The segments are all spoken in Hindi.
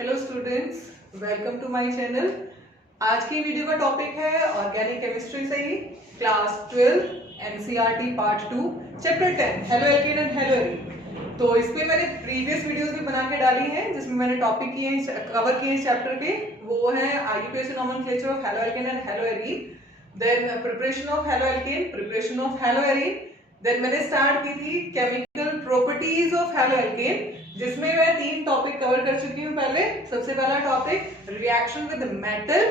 Hello students, welcome to my channel. आज की वीडियो का टॉपिक है ऑर्गेनिक केमिस्ट्री से ही class 12 NCERT part 2 chapter 10 halo alkane and halo arene. तो इस पे मैंने प्रीवियस वीडियोस भी बना के डाली हैं जिसमें मैंने टॉपिक कवर किए इस चैप्टर के। वो है IUPAC nomenclature of halo alkane and halo arene, then preparation of halo alkane, preparation of halo arene, then मैंने स्टार्ट की थी chemical properties of halo alkane जिसमें मैं 3 टॉपिक कवर कर चुकी हूँ। पहले सबसे पहला टॉपिक रिएक्शन विद मेटल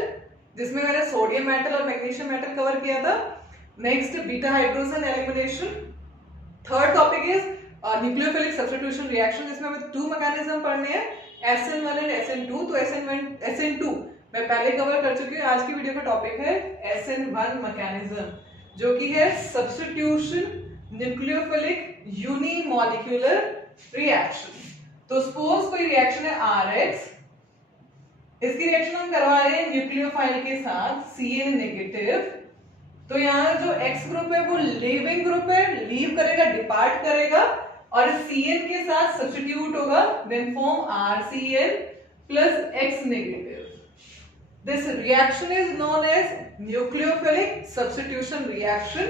जिसमें मैंने सोडियम मेटल और मैग्नीशियम मेटल कवर किया था। Next beta hydrogen elimination. Third topic is nucleophilic substitution reaction जिसमें हमें 2 मैकेनिज्म पढ़ने हैं, SN1 एंड SN2। तो SN2 मैं पहले कवर कर चुकी हूँ। आज की वीडियो का टॉपिक है SN1 मैकेनिज्म जो कि है सब्स्टिट्यूशन न्यूक्लियोफिलिक यूनिमॉलिक्यूलर रिएक्शन। तो सपोज कोई रिएक्शन है RX, इसकी रिएक्शन हम करवा रहे हैं न्यूक्लियोफाइल के साथ Cn नेगेटिव। तो यहाँ जो X ग्रुप है वो लीविंग ग्रुप है, लीव करेगा, डिपार्ट करेगा और Cn के साथ सब्स्टिट्यूट होगा, then form RCn plus X negative. This reaction is known as nucleophilic substitution reaction.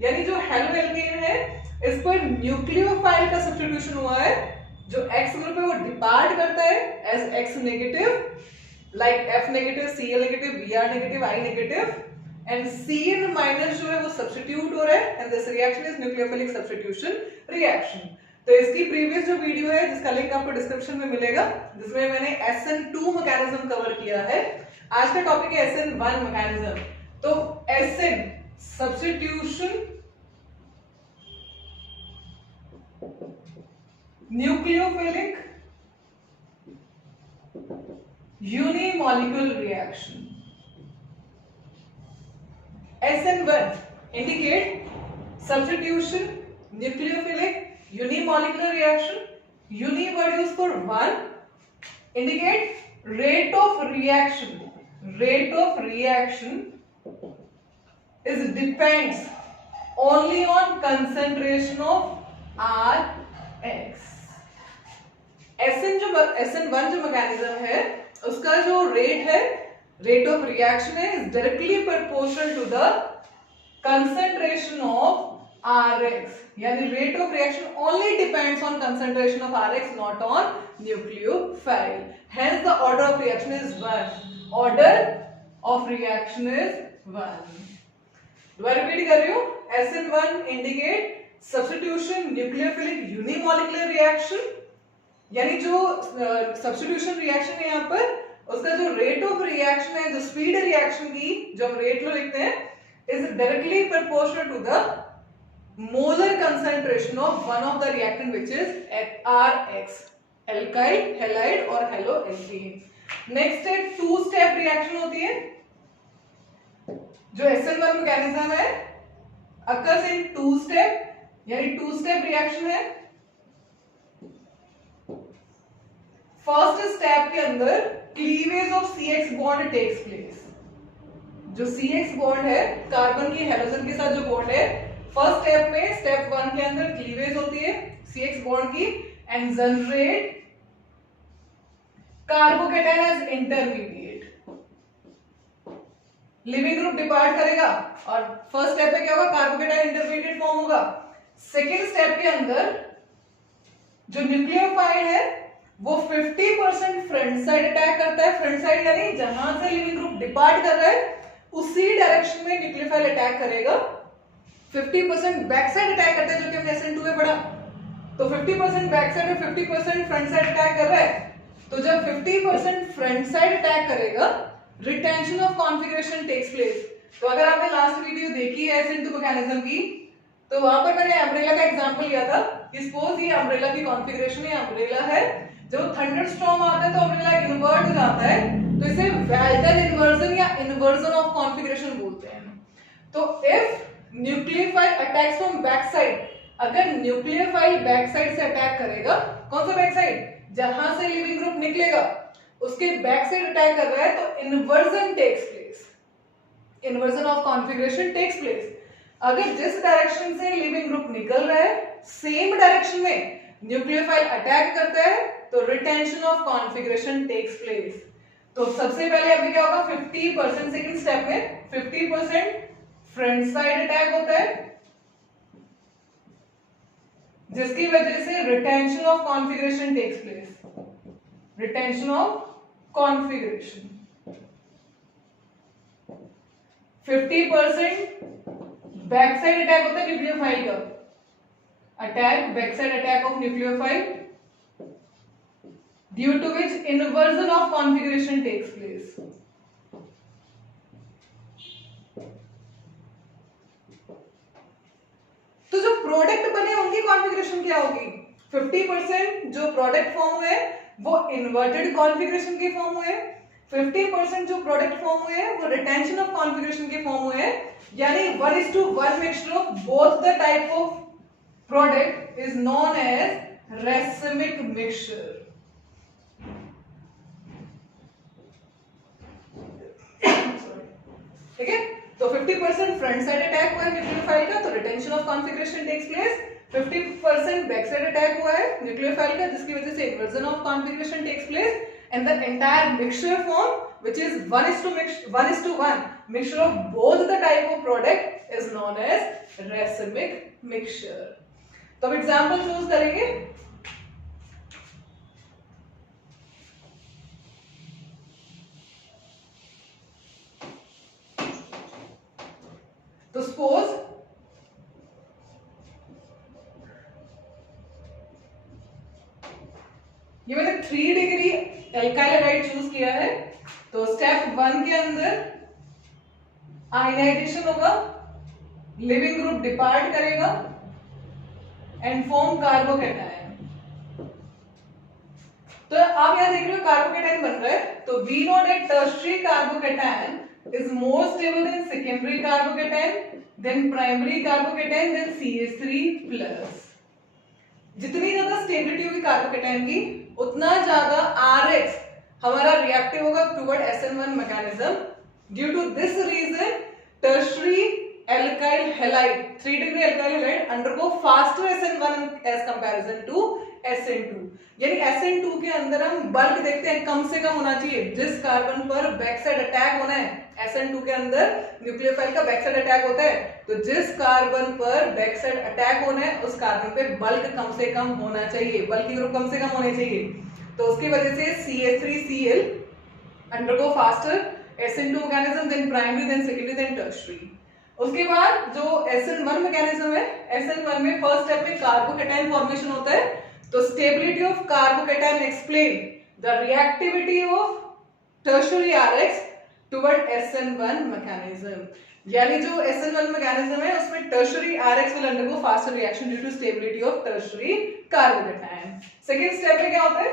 यानी जो हेलो एल्केन है इस पर न्यूक्लियोफाइल का सब्स्टिट्यूशन हुआ है। जो X ग्रुप है वो डिपार्ट करता है as X negative, like F negative, Cl negative, Br negative, I negative, and Cn minus जो है वो सब्स्टिट्यूट हो रहा है and this reaction is nucleophilic substitution reaction. तो इसकी प्रीवियस जो वीडियो है जिसका लिंक आपको डिस्क्रिप्शन में मिलेगा जिसमें मैंने SN2 मैकेनिज्म कवर किया है। आज का टॉपिक है SN1 मैकेनिज्म। तो SN substitution nucleophilic unimolecular reaction. SN1 indicate substitution nucleophilic unimolecular reaction. Uni word used for one indicate rate of reaction. Rate of reaction is depends only on concentration of Rx. SN1 जो मैकेनिज्म है उसका जो रेट है, रेट ऑफ रिएक्शन है, is directly proportional to the concentration of Rx। यानी rate of reaction only depends on concentration of Rx, not on nucleophile. Hence the order of reaction is 1। Order of reaction is 1। दोबारा रिपीट कर रही हूँ। SN1 indicate substitution nucleophilic unimolecular reaction, यानी जो सब्स्टिट्यूशन रिएक्शन है यहाँ पर उसका जो रेट ऑफ रिएक्शन है, जो स्पीड रिएक्शन की जो हम रेट में लिखते हैं, is directly proportional to the molar concentration of one of the reactant which is Rx, alkyl, halide और हेलो एल्केन। नेक्स्ट है 2 स्टेप रिएक्शन होती है। जो SN1 मैकेनिज्म है अकर्स इन 2 स्टेप, यानी 2 स्टेप रिएक्शन है। फर्स्ट स्टेप के अंदर cleavage of CX bond takes place. जो CX बॉन्ड है कार्बन की हेलोजन के साथ जो बॉन्ड है, फर्स्ट स्टेप में स्टेप 1 के अंदर क्लीवेज होती है CX बॉन्ड की and generate carbocation as intermediate. Leaving group depart करेगा और फर्स्ट स्टेप में क्या होगा, कार्बोकेटायन इंटरमीडिएट फॉर्म होगा। सेकेंड स्टेप के अंदर जो न्यूक्लियोफाइल है वो 50% फ्रंट साइड अटैक करता है। फ्रंट साइड यानी जहां से लिविंग ग्रुप डिपार्ट कर रहा है उसी डायरेक्शन में न्यूक्लियोफाइल अटैक करेगा। 50% बैक साइड अटैक करता है जो कि हमने SN2 में पढ़ा। तो 50% बैक साइड और 50% फ्रंट साइड अटैक कर रहा है। तो जब 50% फ्रंट साइड अटैक करेगा retention of configuration takes place. तो अगर आपने लास्ट वीडियो देखी है SN2 मैकेनिज्म की तो वहां पर मैंने अम्ब्रेला का एग्जांपल लिया था। सपोज ये अम्ब्रेला की कॉन्फिगरेशन है, अम्ब्रेला है, जब थंडरस्टॉर्म आता है तो अम्ब्रेला इन्वर्ट हो जाता है, तो इसे वेल्डन इन्वर्जन या इन्वर्जन ऑफ कॉन्फिगरेशन बोलते हैं। तो if nucleophile attacks from back side, अगर न्यूक्लियोफाइल बैक साइड से अटैक करेगा, कौन सा बैक साइड, जहां से लिविंग ग्रुप निकलेगा उसके बैक साइड अटैक कर रहा है, तो inversion takes place, inversion of configuration takes place. अगर जिस डायरेक्शन से लिविंग ग्रुप निकल रहा है सेम डायरेक्शन में न्यूक्लियोफाइल अटैक करता है तो retention of configuration takes place. तो सबसे पहले अभी क्या होगा 50%, सेकंड स्टेप में 50% फ्रंट साइड अटैक होता है जिसकी वजह से retention of configuration takes place, retention of configuration. 50% back side attack होता है न्यूक्लियोफाइल का, attack back side attack of nucleophile due to which inversion of configuration takes place. तो जो प्रोडक्ट बने उनकी कॉन्फ़िगरेशन क्या होगी? 50% जो प्रोडक्ट फॉर्म हुए वो इन्वर्टेड कॉन्फ़िगरेशन के फॉर्म हुए, 50% जो प्रोडक्ट फॉर्म हुए वो रिटेंशन ऑफ कॉन्फ़िगरेशन के फॉर्म हुए, यानी 1:1 mixture of both the type of product is known as racemic mixture. ठीक है, तो 50% फ्रंट साइड अटैक हुआ है न्यूक्लियोफाइल का तो retention of configuration takes place, 50% back side attack हुआ है न्यूक्लियोफाइल का जिसकी वजह से inversion of configuration takes place, and the entire mixture form which is 1:1 mixture of both the type of product is known as racemic mixture. तो अब एग्जांपल चूज करेंगे। तो सपोज ये मैंने 3 डिग्री एल्काइल हैलाइड चूज किया है, तो स्टेप 1 के अंदर आयनाइजेशन होगा, लिविंग ग्रुप डिपार्ट करेगा एंड फॉर्म कार्बोकैटायन। तो आप यहां देख रहे हो कार्बोकैटायन बन रहा है, तो we know that tertiary carbocation is more stable than secondary carbocation, then primary carbocation, then CH3+। जितनी ज्यादा स्टेबिलिटी होगी कार्बोकैटायन की उतना ज्यादा RH हमारा रिएक्टिव होगा toward SN1 mechanism. Due to this reason tertiary alkyl halide 3 degree alkyl halide undergo faster SN1 as comparison to SN2, यानी SN2 के अंदर हम बल्क देखते हैं कम से कम होना चाहिए। जिस कार्बन पर बैक साइड अटैक होना है SN2 के अंदर न्यूक्लियोफाइल का बैक साइड अटैक होता है, तो जिस कार्बन पर बैक साइड अटैक होना है उस कार्बन पे बल्क कम से कम होना चाहिए, बल्क की ग्रुप कम से कम होने चाहिए। तो उसकी वजह से CH3Cl undergo faster SN2 mechanism, then primary, then secondary, then tertiary. उसके बाद जो SN1 मैकेनिज्म है, SN1 में फर्स्ट स्टेप में कार्बोकैटायन फॉर्मेशन होता है, तो stability of carbocation explain the reactivity of tertiary RH toward SN1 mechanism, यानी जो SN1 मैकेनिज्म है उसमें tertiary RH will undergo faster reaction due to stability of tertiary carbocation. Second step में क्या होता है,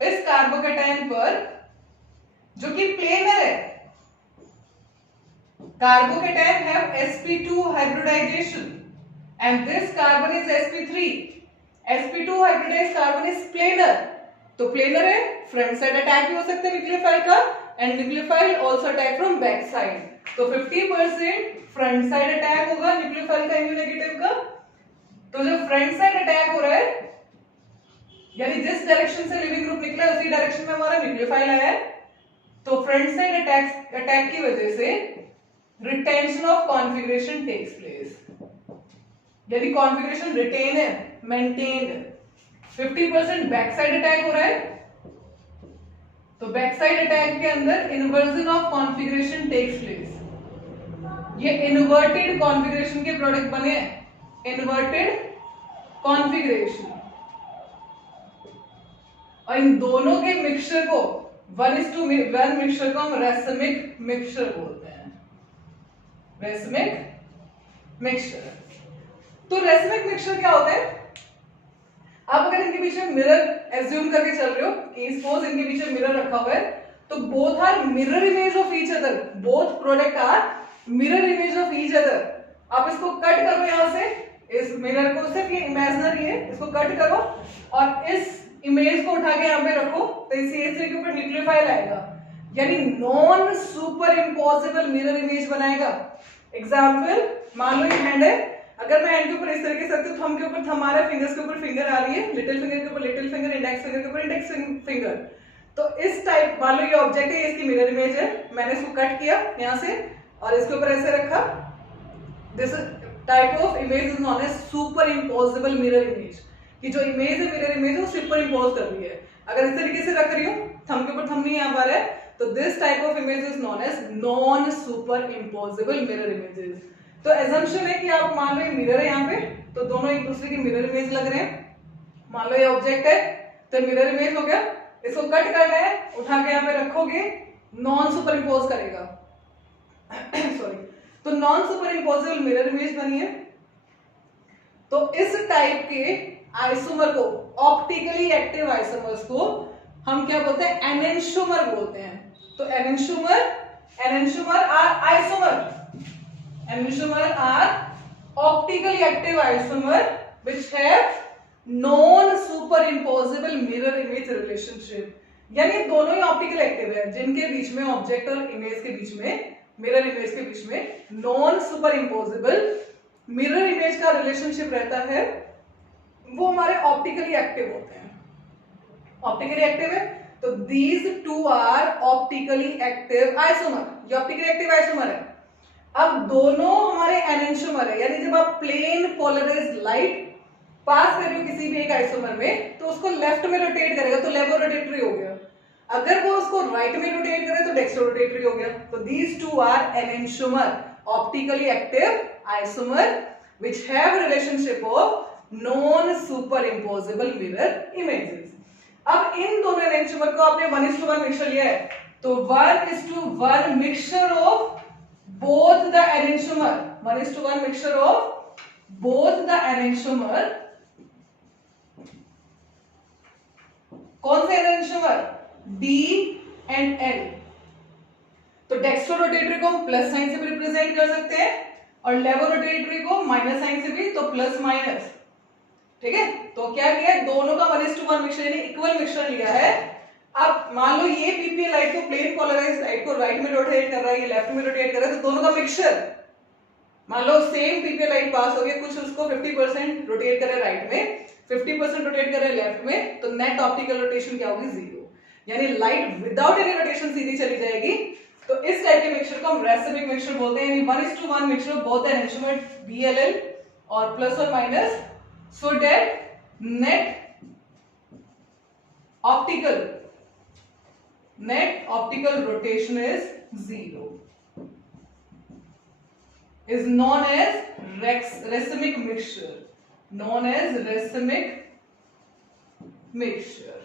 इस कार्बोकैटायन पर जो कि प्लेनर है, carbocation have sp2 hybridization and this carbon is sp3, sp2 hybridized carbon is planar, तो प्लेनर है, फ्रंट साइड अटैक भी हो सकता है न्यूक्लियोफाइल का, and nucleophile also attack from back side. तो 50% फ्रंट साइड अटैक होगा न्यूक्लियोफाइल का इम्यू नेगेटिव का। तो जो फ्रंट साइड अटैक हो रहा है, यानी जिस डायरेक्शन से लिविंग ग्रुप निकला है उसी डायरेक्शन में हमारा न्यूक्लियोफाइल आया है, तो फ्रंट साइड अटैक की वजह से retention of configuration takes place, यानी कॉन्फिगरेशन रिटेन है, मेंटेन्ड है। 50% बैक साइड अटैक हो रहा है, तो बैक साइड अटैक के अंदर inversion of configuration takes place. ये इन्वर्टेड कॉन्फिगरेशन के प्रोडक्ट बने हैं, इन्वर्टेड कॉन्फिगरेशन, और इन दोनों के मिक्सचर को 1:1 मिक्सचर को हम रेसिमिक मिक्सचर बोलते हैं, रेसिमिक मिक्सचर। तो रेसिमिक मिक्सचर क्या होता है, आप अगर इनके पीछे मिरर एज्यूम करके चल रहे हो कि सपोज इनके पीछे मिरर रखा हुआ है, तो both are mirror image of each other, both product are mirror image of each other. आप इसको कट करो, यहां से इस मिरर को, सिर्फ ये इमेजिनरी है, इसको कट करो और इस इमेज को उठा के यहां पे रखो, तो इस CH3 के ऊपर न्यूक्लियोफाइल आएगा, यानी non super impossible mirror image बनाएगा। एग्जाम्पल, मान लो ये हैंड है, अगर मैं हैंड के ऊपर इस तरीके से रखती हूँ, थंब के ऊपर थंब आ रहा है, फिंगर्स के ऊपर फिंगर आ रही है, लिटिल फिंगर के ऊपर लिटिल फिंगर, इंडेक्स फिंगर के ऊपर इंडेक्स फिंगर, तो इस टाइप, मान लो ये ऑब्जेक्ट है, इसकी मिरर इमेज है, मैंने इसको कट किया यहाँ से और इसके ऊपर ऐसे रखा, this type of image is known as superimposable mirror image, कि जो इमेज है मिरर इमेज वो सुपर इम्पोज कर रही है। अगर इस तरीके से रख रही हूँ, थंब के ऊपर थंब नहीं आ पा रहा है, तो this type of image is known as non superimposable mirror images. तो एजम्पशन है कि आप मान लो ये मिरर है यहाँ पे, तो दोनों एक दूसरे की मिरर इमेज लग रहे हैं। मान लो ये ऑब्जेक्ट है तो मिरर इमेज हो गया, इसको कट करना है, उठा के यहाँ पे रखोगे, नॉन सुपर इम्पोज करेगा सॉरी, तो non superimposable mirror image बनी है। तो इस टाइप के आइसोमर को, ऑप्टिकली एक्टिव आइसोमर्स को हम क्या बोलते हैं, एनेंटियोमर बोलते हैं। तो enantiomer are isomer, enantiomer are optically active isomer which have non superimposable mirror image relationship, यानी दोनों ही ऑप्टिकल एक्टिव है, जिनके बीच में ऑब्जेक्ट और इमेज के बीच में, मिरर इमेज के बीच में non superimposable mirror image का रिलेशनशिप रहता है, वो हमारे ऑप्टिकली एक्टिव होते हैं। ऑप्टिकली एक्टिव है तो these two are optically active isomer, ये ऑप्टिकली एक्टिव आइसोमर है। अब दोनों हमारे एनेंटियोमर है, यानी जब आप प्लेन पोलराइज्ड लाइट पास कर रहे हो किसी भी एक आइसोमर में, तो उसको लेफ्ट में रोटेट करेगा तो लेवो रोटेटरी हो गया, अगर वो उसको राइट में रोटेट करे तो डेक्स्ट्रो रोटेटरी हो गया। तो these two are enantiomer, optically active isomer which have relationship of non superimposable mirror images. अब इन दोनों एनेंटियोमर को आपने 1:1 मिक्सचर लिया है, तो 1:1 mixture of both the enantiomer, 1:1 mixture of both the enantiomer, कौन से एनेंटियोमर, D एंड L। तो डेक्स्ट्रो रोटेटरी को हम प्लस साइन से भी रिप्रेजेंट कर सकते हैं और लेवो रोटेटरी को माइनस साइन से भी, तो प्लस माइनस, ठीक है। तो क्या किया है, दोनों का 1:1 मिक्सचर यानी इक्वल मिक्सचर लिया है। अब मान लो ये पीपीए लाइट को, प्लेन पोलराइज्ड लाइट को राइट में रोटेट कर रहा है, ये लेफ्ट में रोटेट कर रहा है, तो दोनों का मिक्सचर, मान लो सेम पीपीए लाइट पास हो गया, कुछ उसको 50% रोटेट करे राइट में, 50% रोटेट करे लेफ्ट में, तो नेट ऑप्टिकल रोटेशन क्या होगी, 0, यानी लाइट विदाउट एनी रोटेशन सीधी चली जाएगी। तो इस टाइप के मिक्सचर को हम रेसिमिक मिक्सचर बोलते हैं, यानी 1:1 मिक्सचर बोथ एनेंटियोमर BLL और प्लस और minus, so that net optical rotation is 0, is known as racemic mixture, known as racemic mixture,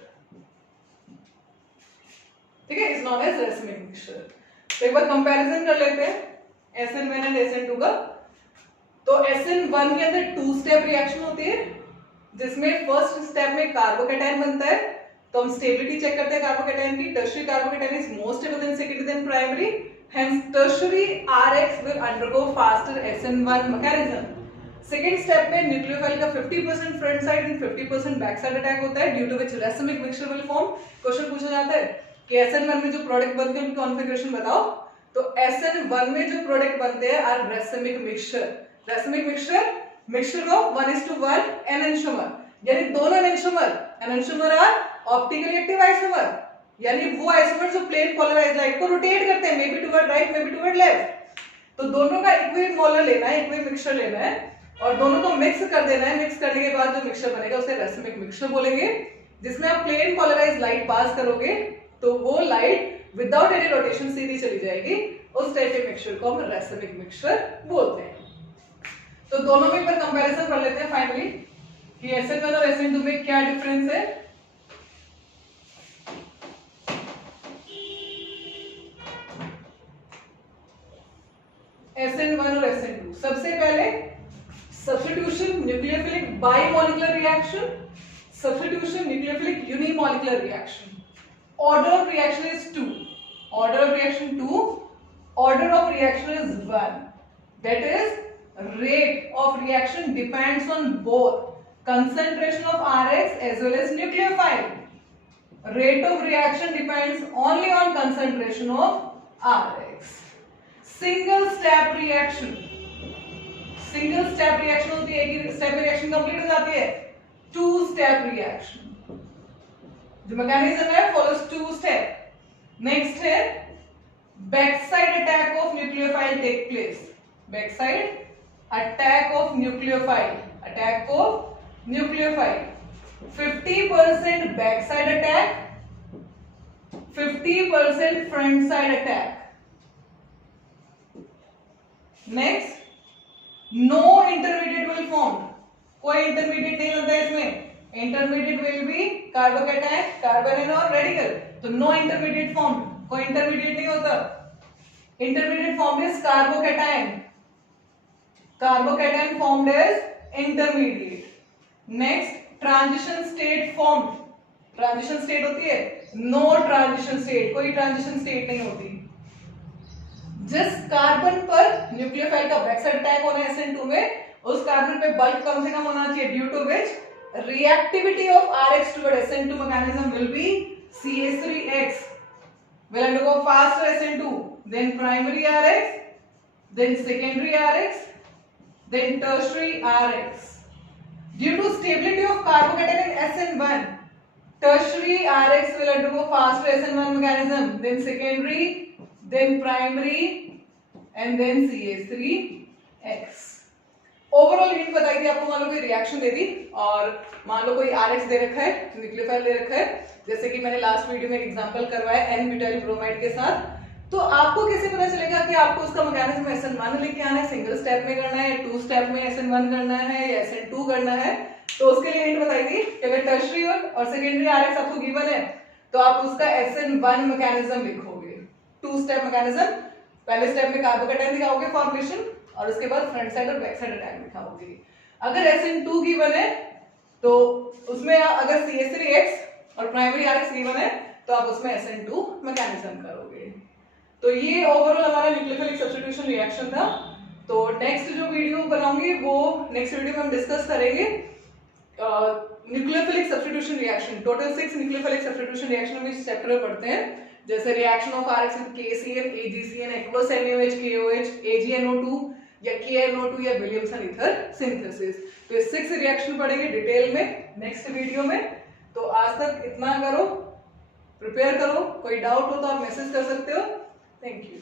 ठीक है, is known as racemic mixture। तो एक बार कंपैरिजन कर लेते हैं SN1 एंड SN2 का। तो SN1 के अंदर 2 स्टेप रिएक्शन होती है, जिसमें फर्स्ट स्टेप में कार्बोकैटायन बनता है, तो हम स्टेबिलिटी चेक करते हैं कार्बोकैटायन की, tertiary carbocation is more stable than secondary than primary, hence tertiary RX will undergo faster SN1 mechanism. Second step में न्यूक्लियोफाइल का 50% front side and 50% back side attack होता है, due to which racemic mixture will form. Question पूछा जाता है कि SN1 में जो प्रोडक्ट बनते हैं उनकी कॉन्फ़िगरेशन बताओ, तो SN1 में जो प्रोडक्ट बनते हैं are racemic mixture, racemic mixture, mixture of 1:1 enantiomer, यानी दोनों enantiomer are optically active isomer, यानी वो आइसोमर जो प्लेन पोलराइज्ड लाइट को रोटेट करते हैं, may be toward right, may be toward left. तो दोनों का इक्विमोलर लेना है, इक्वि मिक्सचर लेना है और दोनों को मिक्स कर देना है। मिक्स करने के बाद जो मिक्सचर बनेगा उसे रेसिमिक मिक्सचर बोलेंगे, जिसमें आप प्लेन पोलराइज्ड लाइट पास करोगे तो वो लाइट विदाउट एनी रोटेशन सीधी चली जाएगी, उस टाइप के मिक्सचर को हम रेसिमिक मिक्सचर बोलते हैं। तो दोनों में एक बार कंपैरिजन कर लेते हैं फाइनली कि SN1 और SN2 में क्या डिफरेंस है। SN1 और SN2, सबसे पहले substitution nucleophilic bimolecular reaction, substitution nucleophilic unimolecular reaction. Order of reaction is 2. Order of reaction 2. Order of reaction is 1. That is, rate of reaction depends on both concentration of RX as well as nucleophile. Rate of reaction depends only on concentration of RX. Single step reaction. Single step reaction होती है, एक ही स्टेप में रिएक्शन कंप्लीट हो जाती है। टू स्टेप रिएक्शन, जो मैकेनिज्म है फॉलोज टू स्टेप। नेक्स्ट है backside attack of nucleophile take place. Backside attack of nucleophile, attack of nucleophile, 50% backside attack, 50% front side attack. Next, no intermediate will form, कोई इंटरमीडिएट नहीं बनता इसमें। Intermediate will be carbocation, carbonyl और रेडिकल, तो नो इंटरमीडिएट फॉर्म, कोई इंटरमीडिएट नहीं होता। Intermediate form is carbocation, carbocation formed as intermediate. Next, transition state form, transition state होती है, नो ट्रांजिशन स्टेट, कोई ट्रांजिशन स्टेट नहीं होती। जिस कार्बन पर न्यूक्लियोफाइल का बैकसाइड अटैक होना है SN2 में, उस कार्बन पे बल्क कम से कम होना चाहिए, due to which reactivity of RH toward SN2 mechanism will be CH3X will undergo faster SN2, then primary RH, then secondary RH, then tertiary RH. Due to stability of carbocation in SN1, tertiary RH will undergo faster SN1 mechanism, then secondary, then primary, and then CH3X. Overall hint बताई थी आपको, मान लो कोई रिएक्शन दे दी और मान लो कोई RH दे रखा है, न्यूक्लियोफाइल दे रखा है, जैसे कि मैंने लास्ट वीडियो में एग्जांपल करवाया N-ब्यूटाइल ब्रोमाइड के साथ, तो आपको कैसे पता चलेगा कि आपको उसका मैकेनिज्म SN1 लेके आना है, सिंगल स्टेप में करना है, टू स्टेप में SN1 करना है या SN2 करना है? तो उसके लिए हिंट बताई थी कि अगर टर्शरी और सेकेंडरी RH आपको गिवन है तो आप उसका SN1 मैकेनिज्म लिखोगे, टू स्टेप मैकेनिज्म। पहले स्टेप में कार्बोकैटायन दिखाओगे फॉर्मेशन और उसके बाद फ्रंट साइड और बैक साइड अटैक दिखाओगे। अगर SN2 गिवन है तो उसमें अगर CH3X और प्राइमरी RH गिवन है तो आप उसमें SN2 मैकेनिज्म करोगे। तो ये ओवरऑल हमारा न्यूक्लियोफिलिक सब्स्टिट्यूशन रिएक्शन था। तो नेक्स्ट जो वीडियो बनाऊंगी वो नेक्स्ट वीडियो में हम डिस्कस करेंगे nucleophilic substitution reaction. Total 6 nucleophilic substitution reaction हम इस चैप्टर में पढ़ते हैं, जैसे reaction of RH with KCl, AgCl, aqueous NaOH, KOH, AgNO2 या KNO2 या विलियमसन ईथर सिंथेसिस। तो ये 6 रिएक्शन पढ़ेंगे डिटेल में नेक्स्ट वीडियो में। तो आज तक इतना करो, प्रिपेयर करो, कोई डाउट हो तो आप मैसेज कर सकते हो। Thank you.